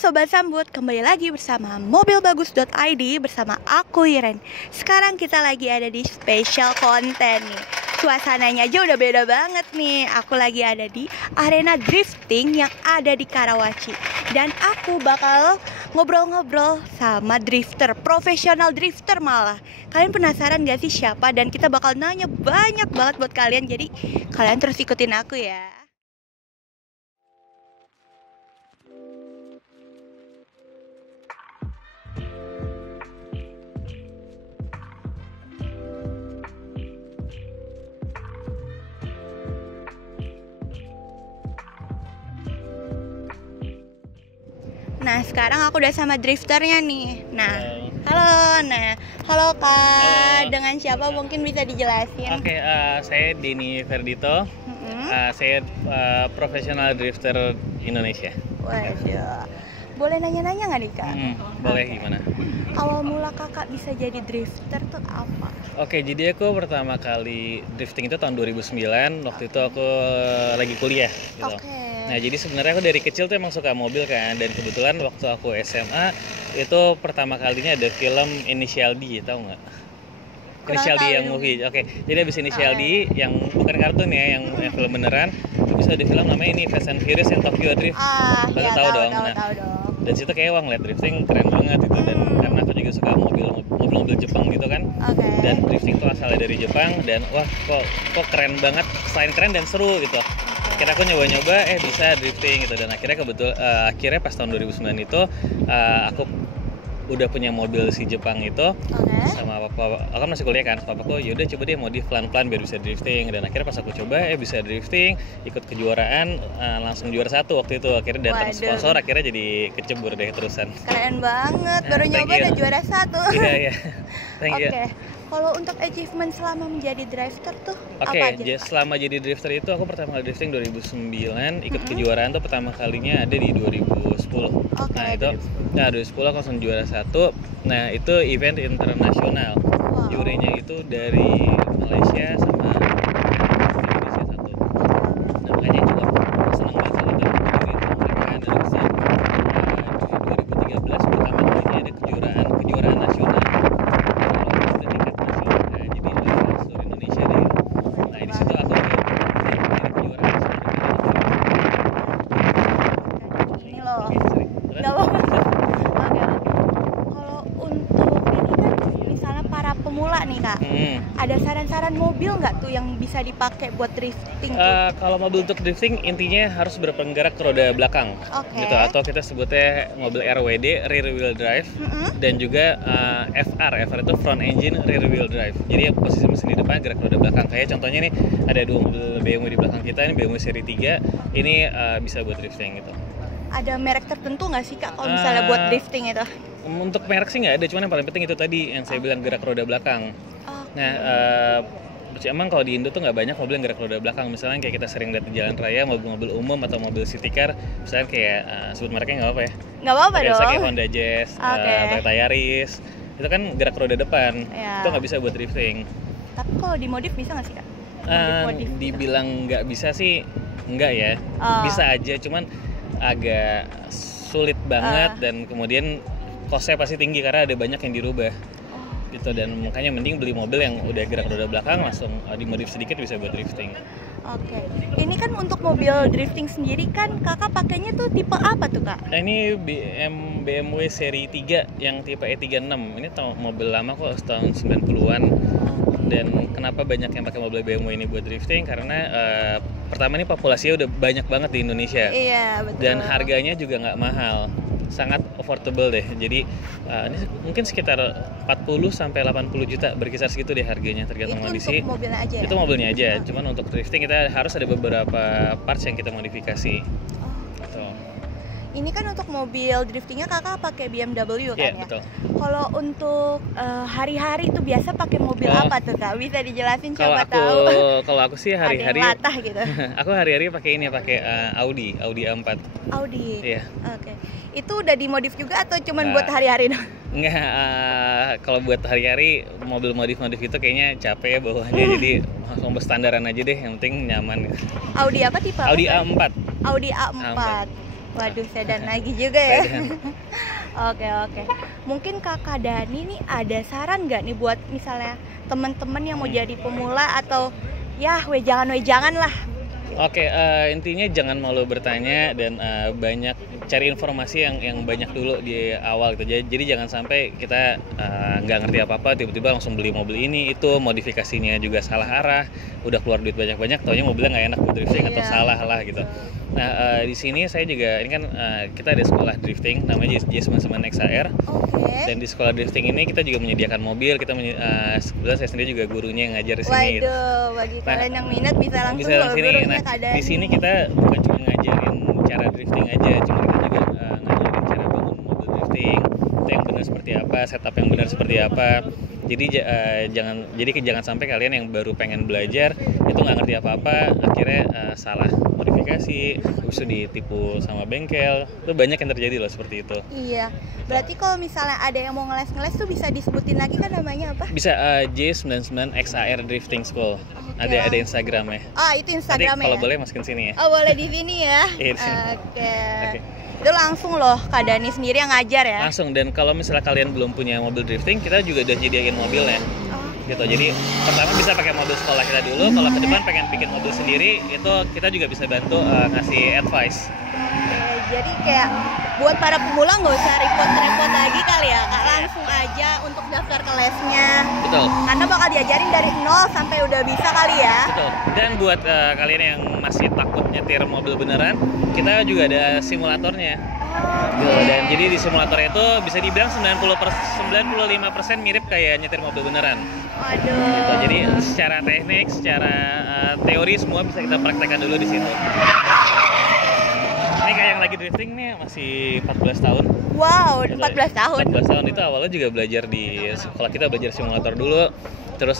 Sobat Sambut, kembali lagi bersama mobilbagus.id bersama aku Iren. Sekarang kita lagi ada di special content nih. Suasananya aja udah beda banget nih. Aku lagi ada di arena drifting yang ada di Karawaci. Dan aku bakal ngobrol-ngobrol sama drifter, profesional drifter malah. Kalian penasaran gak sih siapa? Dan kita bakal nanya banyak banget buat kalian. Jadi kalian terus ikutin aku ya. Nah, sekarang aku udah sama drifternya nih. Nah, halo Kak. Halo. Dengan siapa mungkin bisa dijelasin? Oke, saya Denny Ferdito. Saya profesional drifter Indonesia. Waduh. Boleh nanya-nanya nggak nih Kak? Boleh, Oke. gimana? Awal mula Kakak bisa jadi drifter tuh apa? Oke, jadi aku pertama kali drifting itu tahun 2009. Waktu itu aku lagi kuliah gitu. Oke. Nah, jadi sebenarnya aku dari kecil tuh emang suka mobil kan. Dan kebetulan waktu aku SMA itu pertama kalinya ada film Initial D, tahu nggak? Initial D yang movie. Oke, jadi abis Initial D yang bukan kartun ya, yang film beneran. Terus ada film namanya ini Fast and Furious yang Tokyo Drift. Iya, tahu dong. Tahu dong. Dan situ kayak wah ngeliat drifting keren banget gitu. Dan karena aku juga suka mobil Jepang gitu kan. Oke. Dan drifting tuh asalnya dari Jepang dan wah kok keren banget, selain keren dan seru gitu. Akhirnya aku nyoba-nyoba bisa drifting gitu. Dan akhirnya pas tahun 2009 itu aku udah punya mobil si Jepang itu. Sama papa, aku kan masih kuliah kan, papaku yaudah coba deh modif pelan-pelan biar bisa drifting. Dan akhirnya pas aku coba bisa drifting, ikut kejuaraan, langsung juara 1 waktu itu. Akhirnya datang sponsor, akhirnya jadi kecebur deh terusan. Keren banget, baru nyoba udah juara 1. Iya. Oke. Kalau untuk achievement selama menjadi drifter tuh apa aja? Oke, selama jadi drifter itu aku pertama kali drifting 2009, ikut kejuaraan tuh pertama kalinya ada di 2010. Nah itu, 2010 aku langsung juara 1. Nah itu event internasional. Jurinya itu dari Malaysia sama Indonesia 1. Nah makanya juga senang banget kalau dari juri itu mereka dari besar. 2013 pertama kalinya ada kejuaraan nasional. Ada saran-saran mobil nggak tuh yang bisa dipakai buat drifting? Kalau mobil untuk drifting intinya harus berpenggerak ke roda belakang, gitu, atau kita sebutnya mobil RWD (rear wheel drive), dan juga FR itu front engine rear wheel drive. Jadi posisi mesin di depan gerak roda belakang. Kayak contohnya nih ada 2 mobil BMW di belakang kita, ini BMW seri 3, ini bisa buat drifting gitu. Ada merek tertentu nggak sih Kak kalau misalnya buat drifting itu? Untuk merek sih nggak ada, cuman yang paling penting itu tadi yang saya bilang gerak roda belakang. Nah, emang kalau di Indo tuh nggak banyak mobil yang gerak roda belakang. Misalnya kayak kita sering lihat di jalan raya mobil-mobil umum atau mobil city car, misalnya kayak sebut mereknya nggak apa ya? Nggak apa-apa dong. Misalnya kayak Honda Jazz, Toyota Yaris, itu kan gerak roda depan, itu nggak bisa buat drifting. Tapi kalau dimodif bisa nggak sih Kak? Dibilang nggak bisa sih, nggak ya. Bisa aja, cuman agak sulit banget dan kemudian costnya pasti tinggi karena ada banyak yang dirubah. Gitu, dan makanya mending beli mobil yang udah gerak roda belakang langsung dimodif sedikit bisa buat drifting. Oke. Ini kan untuk mobil drifting sendiri kan Kakak pakainya tuh tipe apa tuh Kak? Nah, ini BMW seri 3 yang tipe E36. Ini mobil lama kok, tahun 90-an. Dan kenapa banyak yang pakai mobil BMW ini buat drifting? Karena pertama ini populasinya udah banyak banget di Indonesia. Iya, betul. Dan harganya juga nggak mahal. Sangat affordable deh. Jadi ini mungkin sekitar 40 sampai 80 juta, berkisar segitu deh harganya tergantung kondisi. Itu untuk mobilnya aja. Itu mobilnya aja. Cuman untuk drifting kita harus ada beberapa parts yang kita modifikasi. Gitu. Ini kan untuk mobil driftingnya Kakak pakai BMW kan ya? Betul. Kalau untuk hari-hari tuh biasa pakai mobil apa tuh Kak? Bisa dijelasin siapa tahu. Kalau aku sih hari-hari ada yang latah gitu. Aku hari-hari pakai Audi A4. Audi. Iya. Oke. Itu udah dimodif juga atau cuman buat hari-hari doang? Enggak, kalau buat hari-hari mobil modif-modif itu kayaknya capek ya bawahnya, jadi langsung berstandaran aja deh, yang penting nyaman. Audi apa tipe? Audi A4. Audi A4. Waduh, sedan lagi juga ya. Sedan. Oke. Mungkin Kakak Dani nih ada saran nggak nih buat misalnya teman-teman yang mau jadi pemula atau ya wejangan lah. Oke, intinya jangan malu bertanya dan banyak cari informasi yang banyak dulu di awal gitu. Jadi jangan sampai kita nggak ngerti apa-apa tiba-tiba langsung beli mobil ini itu, modifikasinya juga salah arah, udah keluar duit banyak-banyak, taunya mobilnya nggak enak buat drifting atau salah lah gitu. Nah di sini saya juga ini kan kita ada sekolah drifting namanya JS99 XR. Oke. Dan di sekolah drifting ini kita juga menyediakan mobil, kebetulan saya sendiri juga gurunya yang ngajar di sini. Gitu. Waduh, bagi kalian yang minat bisa langsung ke gurunya Kak Dani. Di sini kita bukan cuma ngajarin cara drifting aja, cuma kita juga ngajarin cara bangun mobil drifting, itu yang benar seperti apa, setup yang benar seperti apa. Jadi jangan sampai kalian yang baru pengen belajar itu nggak ngerti apa-apa, akhirnya salah modifikasi, bisa ditipu sama bengkel. Itu banyak yang terjadi loh seperti itu. Iya. Berarti kalau misalnya ada yang mau ngeles tuh bisa disebutin lagi kan namanya apa? Bisa J99 XR Drifting School. Okay. Ada Instagramnya. Itu Instagramnya. Kalau boleh masukin sini ya. Oh, boleh di sini ya. Oke. Itu langsung loh Kak Dani sendiri yang ngajar ya? Langsung, dan kalau misalnya kalian belum punya mobil drifting, kita juga udah nyediain mobilnya. Gitu. Jadi pertama bisa pakai mobil sekolah kita dulu, kalau ke depan pengen bikin mobil sendiri, itu kita juga bisa bantu ngasih advice. Jadi kayak buat para pemula nggak usah repot-repot lagi kali ya Kak, langsung aja untuk daftar ke lesnya. Betul. Karena bakal diajarin dari nol sampai udah bisa kali ya. Betul. Dan buat kalian yang masih takut nyetir mobil beneran, kita juga ada simulatornya. Dan jadi di simulator itu bisa dibilang 95% mirip kayak nyetir mobil beneran. Waduh. Gitu. Jadi secara teknik, secara teori semua bisa kita praktekkan dulu di situ. Ini kayak yang lagi drifting nih masih 14 tahun. Wow, 14 tahun. 14 tahun itu awalnya juga belajar di sekolah kita, belajar simulator dulu. Terus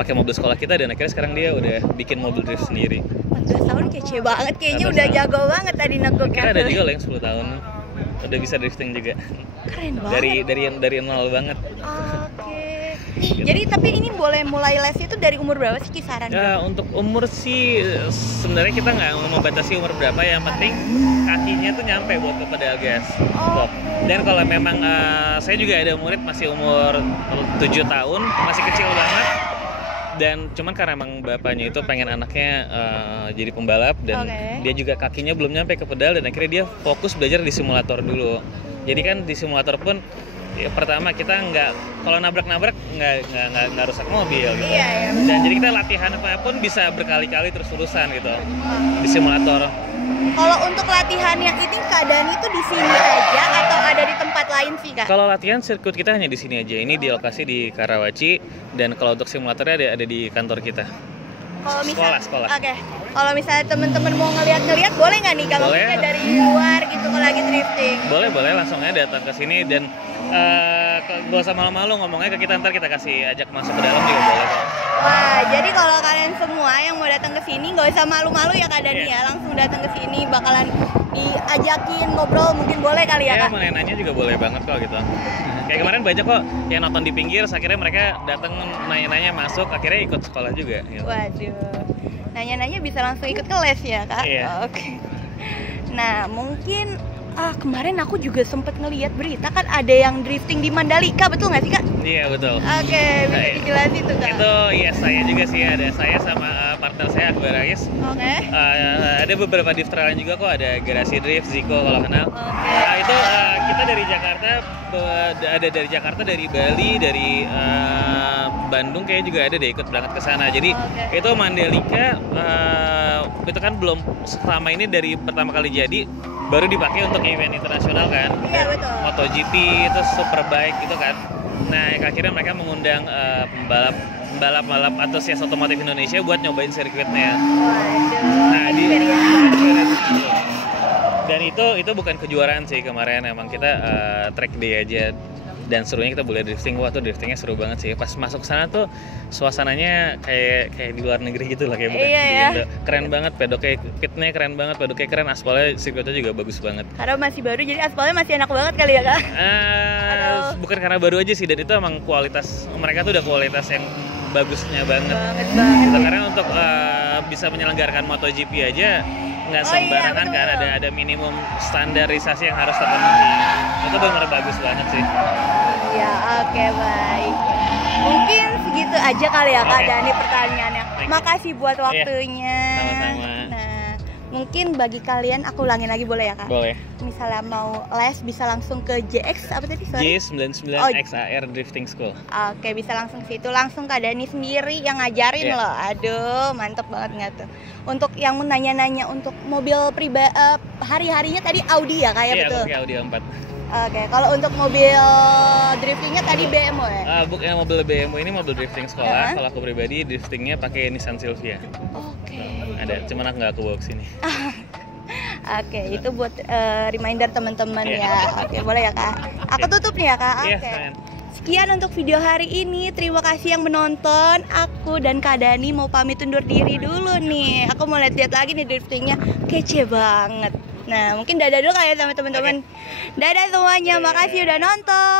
pakai mobil sekolah kita dan akhirnya sekarang dia udah bikin mobil drift sendiri. 14 tahun kece banget, kayaknya udah jago banget tadi nekuk. Kita ada juga yang 10 tahun udah bisa drifting juga. Keren banget. Dari nol banget. Oke. Jadi tapi ini boleh mulai les itu dari umur berapa sih kisaran? Ya, untuk umur sih sebenarnya kita nggak membatasi umur berapa, yang penting kakinya tuh nyampe buat ke pedal gas. Dan kalau memang saya juga ada murid masih umur 7 tahun, masih kecil banget. Dan cuman karena emang bapaknya itu pengen anaknya jadi pembalap dan dia juga kakinya belum nyampe ke pedal, dan akhirnya dia fokus belajar di simulator dulu. Jadi kan di simulator pun ya, pertama kita kalau nabrak nggak rusak mobil gitu. Iya. Dan jadi kita latihan apapun bisa berkali-kali terus-terusan gitu di simulator. Kalau untuk latihan yang ini Kak Dani itu di sini aja atau ada di tempat lain sih Kak? Kalau latihan sirkuit kita hanya di sini aja. Ini di lokasi di Karawaci, dan kalau untuk simulatornya ada di kantor kita. Kalau Sekolah. Oke. Kalau misalnya teman-teman mau ngeliat boleh nggak nih kalau kita dari luar gitu kalau lagi drifting? Boleh langsung aja datang ke sini, dan gak usah malu-malu ngomongnya ke kita, ntar kita kasih ajak masuk ke dalam juga boleh kok. Wah, jadi kalau kalian semua yang mau datang ke sini nggak usah malu-malu ya Kak Dani ya, langsung datang ke sini bakalan diajakin ngobrol, mungkin boleh kali ya Kak? Mau nanya juga boleh banget kok gitu. Kayak kemarin banyak kok yang nonton di pinggir, akhirnya mereka datang nanya-nanya masuk, akhirnya ikut sekolah juga. Gitu. Waduh, nanya-nanya bisa langsung ikut ke les ya Kak? Iya. Oke. Nah mungkin kemarin aku juga sempet ngeliat berita kan ada yang drifting di Mandalika, betul nggak sih Kak? Iya betul. Oke, bisa dijelasin tuh Kak? Itu iya, saya juga sih, ada saya sama partner saya Akbar Rais. Oke. Ada beberapa drifter lain juga kok, ada Garasi Drift, Ziko kalau kenal. Oke. Itu kita dari Jakarta, ada dari Jakarta, dari Bali, dari Bandung kayak juga ada deh ikut berangkat ke sana. Jadi itu Mandalika itu kan belum selama ini dari pertama kali jadi baru dipakai untuk event internasional kan. Iya betul. MotoGP itu Superbike gitu kan. Nah akhirnya mereka mengundang pembalap antusias otomotif Indonesia buat nyobain sirkuitnya. Waduh. Nah dan itu bukan kejuaraan sih kemarin, emang kita track day aja. Dan serunya kita boleh drifting. Wah tuh driftingnya seru banget sih. Pas masuk sana tuh suasananya kayak di luar negeri gitu lah, kayak bukan di Indo. Keren banget, pedoknya pitnya keren banget, pedoknya keren, aspalnya sirkuitnya juga bagus banget. Karena masih baru jadi aspalnya masih enak banget kali ya Kak? Bukan karena baru aja sih, dan itu emang kualitas mereka tuh udah kualitas yang bagusnya banget. Banget. Karena untuk bisa menyelenggarakan MotoGP aja nggak Oh iya, sembarangan kan, betul. ada minimum standarisasi yang harus terpenuhi. Itu benar bagus banget sih. Ya, oke, baik. Mungkin segitu aja kali ya Kak Oke. Dani pertanyaannya. Thank you. Makasih buat waktunya. Sama-sama. Nah, mungkin bagi kalian aku ulangin lagi boleh ya Kak? Boleh. Misalnya mau les bisa langsung ke JX apa tadi? Sorry. J99 Oh. XAR Drifting School. Oke, bisa langsung ke situ, langsung Kak Dani sendiri yang ngajarin Iya. loh. Aduh, mantep banget nggak tuh. Untuk yang mau nanya-nanya untuk mobil pribadi, hari-harinya tadi Audi ya Kak ya, Iya, aku betul? pakai Audi A4. Oke, kalau untuk mobil driftingnya tadi BMW ya? Bukan mobil BMW, ini mobil drifting sekolah. Uh-huh. Kalau aku pribadi driftingnya pakai Nissan Silvia. Oke. Ada, cuman aku nggak aku bawa kesini. Oke, itu buat reminder teman-teman Iya. ya. Oke, boleh ya Kak? Aku tutup nih ya Kak. Iya, Oke. keren. Sekian untuk video hari ini. Terima kasih yang menonton. Aku dan Kak Dani mau pamit undur diri dulu nih. Aku mau lihat-lihat lagi nih driftingnya, kece banget. Nah, mungkin dadah dulu kali ya sama teman-teman. Dadah semuanya. Makasih udah nonton.